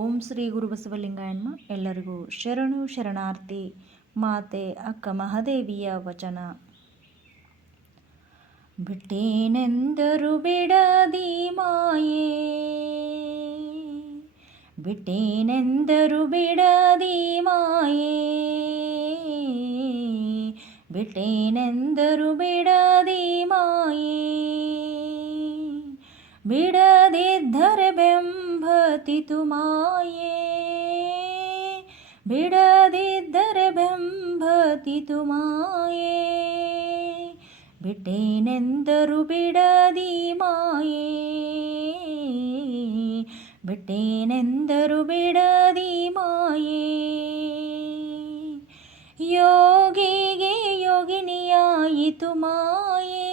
ಓಂ ಶ್ರೀ ಗುರು ಬಸವಲಿಂಗಾಯಣ್ಣ ಎಲ್ಲರಿಗೂ ಶರಣು ಶರಣಾರ್ಥಿ ಮಾತೆ ಅಕ್ಕ ಮಹಾದೇವಿಯ ವಚನ ಬಿಟ್ಟೇನೆಂದರು ಬಿಡದಿ ಮಾಯೇ ಬಿಟ್ಟೇನೆಂದರು ಬಿಡದಿ ಮಾಯೇ ಬಿಟ್ಟೇನೆಂದರು ಬಿಡದಿ ಮಾಯೇ ಬಿಡದೆ ति तुमाये बिडदिर ब्रम्भति तुमाये बिट्टेनेन्दर बिडदि माये बिट्टेनेन्दर बिडदि माये योगिगे योगिनी आयितु माये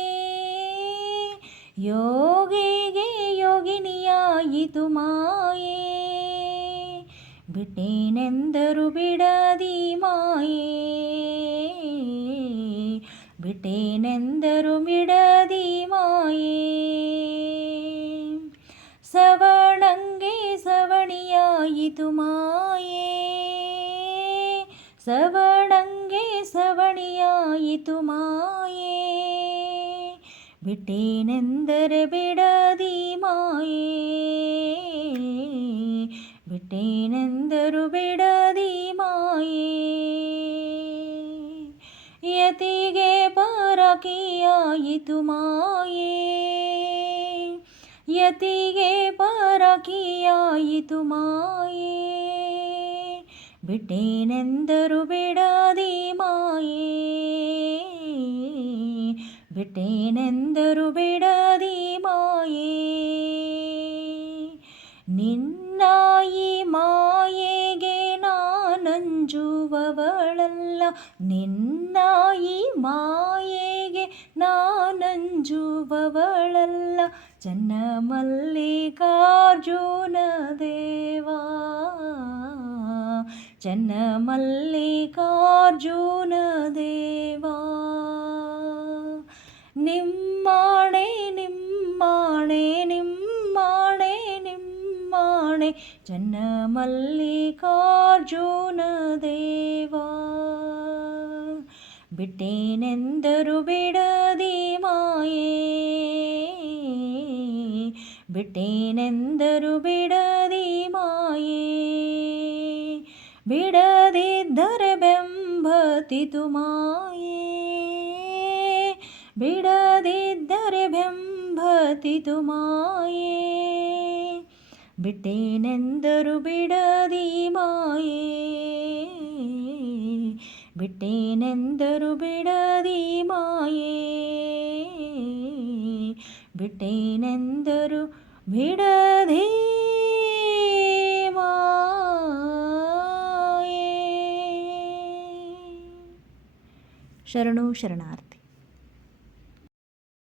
यो... ఇదు మాయే బిటేనందరు విడది మాయే బిటేనందరు విడది మాయే సవణంగే సవణియాదు మాయే సవణంగే సవణియాదు మాయే బిటేనందరు విడది మాయే न्दु बिडदि माय यतिगे पारकीयतु माय यतिगे पारकीयमााय बिटेन्दर बिडदि माय बिटेन बिड ಮಾಯೆಗೆ ನಾನಂಜುವವಳಲ್ಲ ಚನ್ನಮಲ್ಲಿಕಾರ್ಜುನ देवा ಚನ್ನಮಲ್ಲಿಕಾರ್ಜುನ देवा नि चन्नमल्लिकार्जुनदेवा बिट्टेनेन्दरु बिडदिमाये बिट्टेनेन्दरु बिडदि माये बिडदिर बेम्भति तुमाये बिडदिरेरि बेम्भति तुमाये விட்டேனெந்தொரு பிடாதீமாயே விட்டேனெந்தொரு பிடாதீமாயே விட்டேனெந்தொரு விடாதீ சரணோ சரணார்த்தி